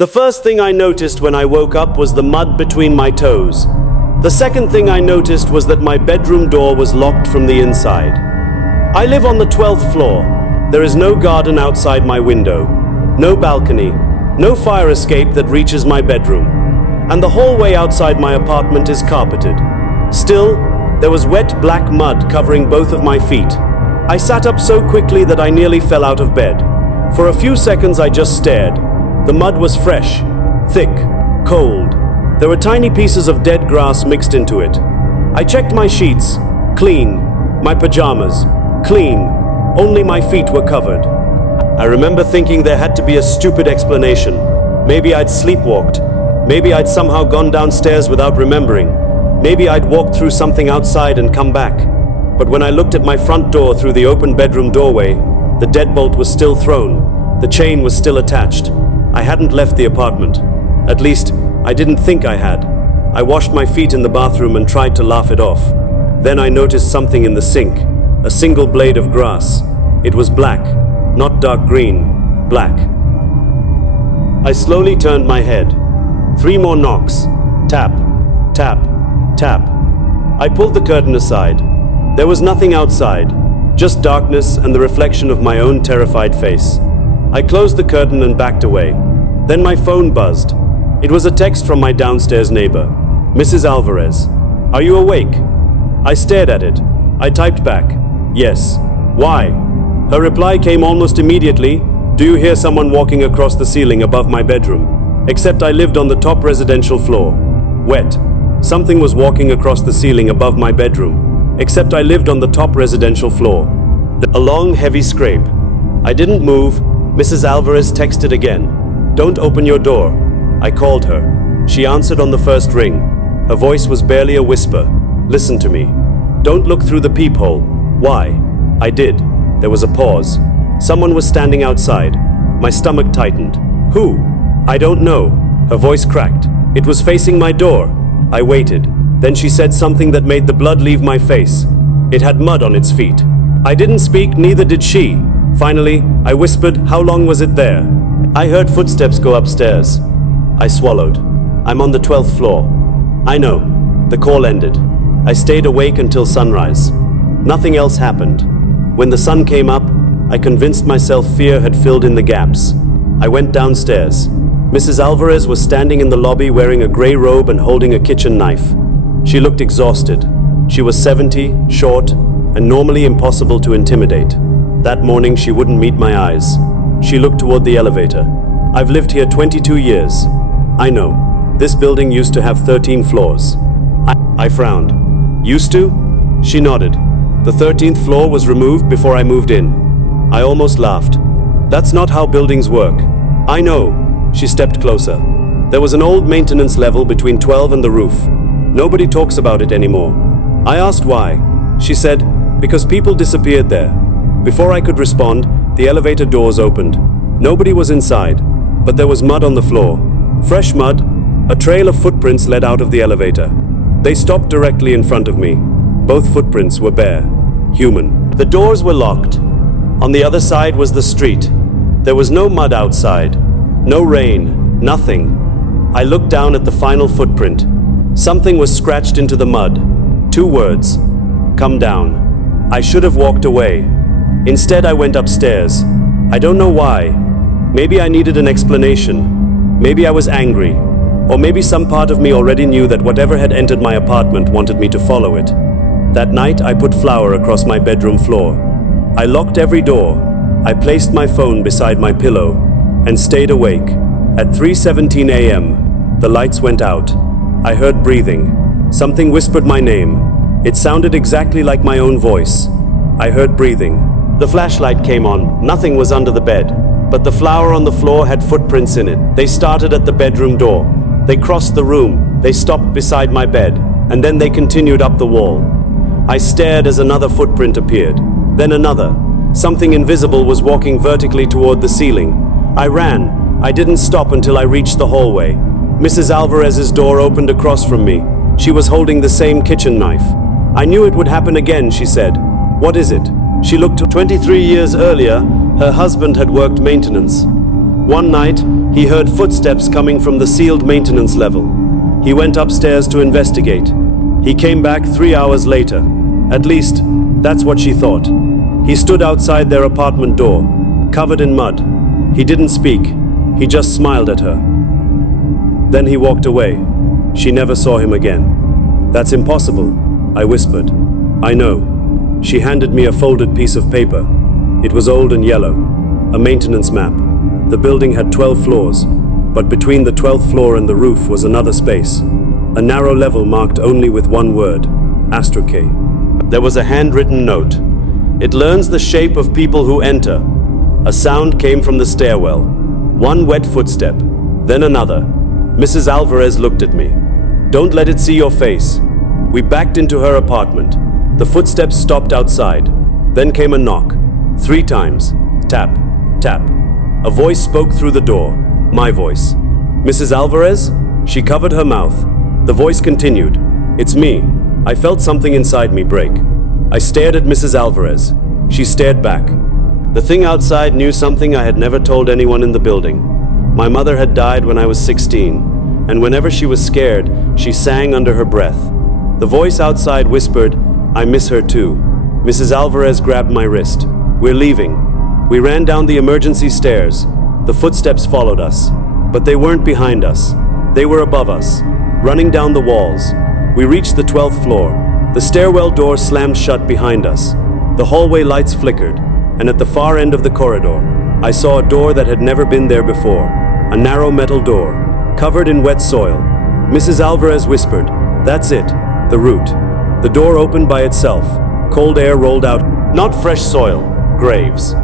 The first thing I noticed when I woke up was the mud between my toes. The second thing I noticed was that my bedroom door was locked from the inside. I live on the 12th floor. There is no garden outside my window, no balcony, no fire escape that reaches my bedroom, and the hallway outside my apartment is carpeted. Still, there was wet black mud covering both of my feet. I sat up so quickly that I nearly fell out of bed. For a few seconds I just stared. The mud was fresh, thick, cold. There were tiny pieces of dead grass mixed into it. I checked my sheets, clean. My pajamas, clean. Only my feet were covered. I remember thinking there had to be a stupid explanation. Maybe I'd sleepwalked. Maybe I'd somehow gone downstairs without remembering. Maybe I'd walked through something outside and come back. But when I looked at my front door through the open bedroom doorway, the deadbolt was still thrown. The chain was still attached. I hadn't left the apartment. At least, I didn't think I had. I washed my feet in the bathroom and tried to laugh it off. Then I noticed something in the sink, a single blade of grass. It was black, not dark green, black. I slowly turned my head. 3 more knocks. Tap, tap, tap. I pulled the curtain aside. There was nothing outside, just darkness and the reflection of my own terrified face. I closed the curtain and backed away. Then my phone buzzed. It was a text from my downstairs neighbor. Mrs. Alvarez, are you awake? I stared at it. I typed back, yes. Why? Her reply came almost immediately. Do you hear someone walking across the ceiling above my bedroom? Except I lived on the top residential floor. Wet. Something was walking across the ceiling above my bedroom. Except I lived on the top residential floor. A long, heavy scrape. I didn't move. Mrs. Alvarez texted again. Don't open your door. I called her. She answered on the first ring. Her voice was barely a whisper. Listen to me. Don't look through the peephole. Why? I did. There was a pause. Someone was standing outside. My stomach tightened. Who? I don't know. Her voice cracked. It was facing my door. I waited. Then she said something that made the blood leave my face. It had mud on its feet. I didn't speak, neither did she. Finally, I whispered, how long was it there? I heard footsteps go upstairs. I swallowed. I'm on the 12th floor. I know. The call ended. I stayed awake until sunrise. Nothing else happened. When the sun came up, I convinced myself fear had filled in the gaps. I went downstairs. Mrs. Alvarez was standing in the lobby wearing a gray robe and holding a kitchen knife. She looked exhausted. She was 70, short, and normally impossible to intimidate. That morning she wouldn't meet my eyes. She looked toward the elevator. I've lived here 22 years. I know. This building used to have 13 floors. I frowned. Used to? She nodded. The 13th floor was removed before I moved in. I almost laughed. That's not how buildings work. I know. She stepped closer. There was an old maintenance level between 12 and the roof. Nobody talks about it anymore. I asked why. She said, because people disappeared there. Before I could respond, the elevator doors opened. Nobody was inside, but there was mud on the floor. Fresh mud. A trail of footprints led out of the elevator. They stopped directly in front of me. Both footprints were bare, human. The doors were locked. On the other side was the street. There was no mud outside, no rain, nothing. I looked down at the final footprint. Something was scratched into the mud. 2 words, come down. I should have walked away. Instead, I went upstairs. I don't know why. Maybe I needed an explanation. Maybe I was angry. Or maybe some part of me already knew that whatever had entered my apartment wanted me to follow it. That night, I put flour across my bedroom floor. I locked every door. I placed my phone beside my pillow and stayed awake. At 3:17 a.m., the lights went out. I heard breathing. Something whispered my name. It sounded exactly like my own voice. I heard breathing. The flashlight came on. Nothing was under the bed, but the flour on the floor had footprints in it. They started at the bedroom door. They crossed the room. They stopped beside my bed, and then they continued up the wall. I stared as another footprint appeared. Then another. Something invisible was walking vertically toward the ceiling. I ran. I didn't stop until I reached the hallway. Mrs. Alvarez's door opened across from me. She was holding the same kitchen knife. I knew it would happen again, she said. What is it? She looked. 23 years earlier, her husband had worked maintenance. One night, He heard footsteps coming from the sealed maintenance level. He went upstairs to investigate. He came back 3 hours later. At least, that's what she thought. He stood outside their apartment door, covered in mud. He didn't speak. He just smiled at her. Then he walked away. She never saw him again. "That's impossible," I whispered. "I know." She handed me a folded piece of paper. It was old and yellow. A maintenance map. The building had 12 floors, but between the 12th floor and the roof was another space. A narrow level marked only with one word, K. There was a handwritten note. "It learns the shape of people who enter." A sound came from the stairwell. One wet footstep, then another. Mrs. Alvarez looked at me. "Don't let it see your face." We backed into her apartment. The footsteps stopped outside. Then came a knock. 3 times. Tap, tap. A voice spoke through the door. My voice. "Mrs. Alvarez?" She covered her mouth. The voice continued. "It's me." I felt something inside me break. I stared at Mrs. Alvarez. She stared back. The thing outside knew something I had never told anyone in the building. My mother had died when I was 16, and whenever she was scared, she sang under her breath. The voice outside whispered, "I miss her too." Mrs. Alvarez grabbed my wrist. "We're leaving." We ran down the emergency stairs. The footsteps followed us, but they weren't behind us. They were above us, running down the walls. We reached the 12th floor. The stairwell door slammed shut behind us. The hallway lights flickered, and at the far end of the corridor, I saw a door that had never been there before. A narrow metal door, covered in wet soil. Mrs. Alvarez whispered, "That's it, the route." The door opened by itself. Cold air rolled out. Not fresh soil, graves.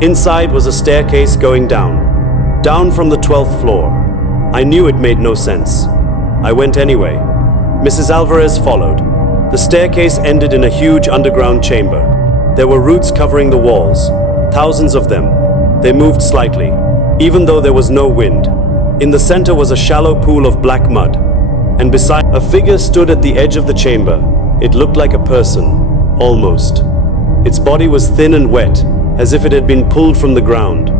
Inside was a staircase going down. Down from the 12th floor. I knew it made no sense. I went anyway. Mrs. Alvarez followed. The staircase ended in a huge underground chamber. There were roots covering the walls, thousands of them. They moved slightly, even though there was no wind. In the center was a shallow pool of black mud, and beside a figure stood at the edge of the chamber. It looked like a person, almost. Its body was thin and wet, as if it had been pulled from the ground.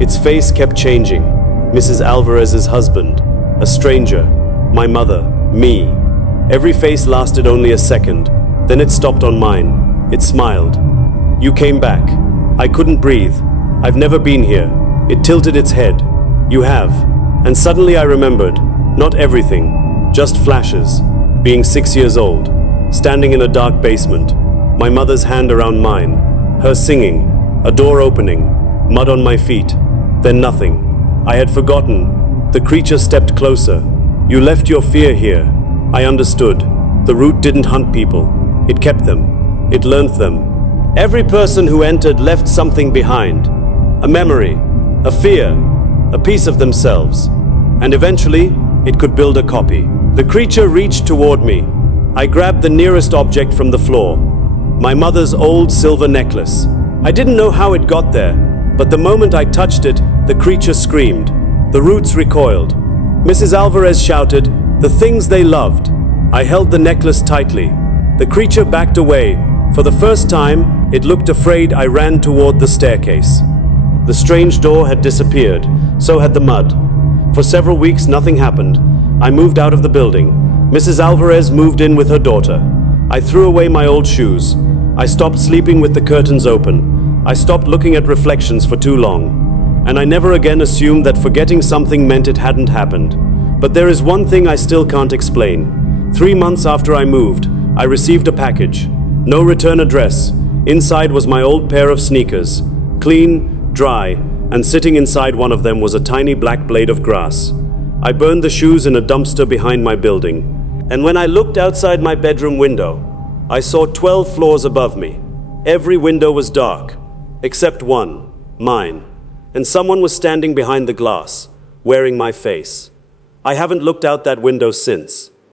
Its face kept changing. Mrs. Alvarez's husband, a stranger, my mother, me. Every face lasted only a second, then it stopped on mine. It smiled. "You came back." I couldn't breathe. "I've never been here." It tilted its head. "You have." And suddenly I remembered, not everything, just flashes. Being 6 years old, standing in a dark basement, my mother's hand around mine, her singing, a door opening, mud on my feet, then nothing. I had forgotten. The creature stepped closer. "You left your fear here." I understood. The root didn't hunt people. It kept them. It learned them. Every person who entered left something behind. A memory, a fear, a piece of themselves. And eventually, it could build a copy. The creature reached toward me. I grabbed the nearest object from the floor. My mother's old silver necklace. I didn't know how it got there, but the moment I touched it, the creature screamed. The roots recoiled. Mrs. Alvarez shouted, "The things they loved." I held the necklace tightly. The creature backed away. For the first time, it looked afraid. I ran toward the staircase. The strange door had disappeared. So had the mud. For several weeks, nothing happened. I moved out of the building. Mrs. Alvarez moved in with her daughter. I threw away my old shoes. I stopped sleeping with the curtains open. I stopped looking at reflections for too long. And I never again assumed that forgetting something meant it hadn't happened. But there is one thing I still can't explain. 3 months after I moved, I received a package. No return address. Inside was my old pair of sneakers. Clean, dry, and sitting inside one of them was a tiny black blade of grass. I burned the shoes in a dumpster behind my building. And when I looked outside my bedroom window, I saw 12 floors above me. Every window was dark, except one, mine. And someone was standing behind the glass, wearing my face. I haven't looked out that window since.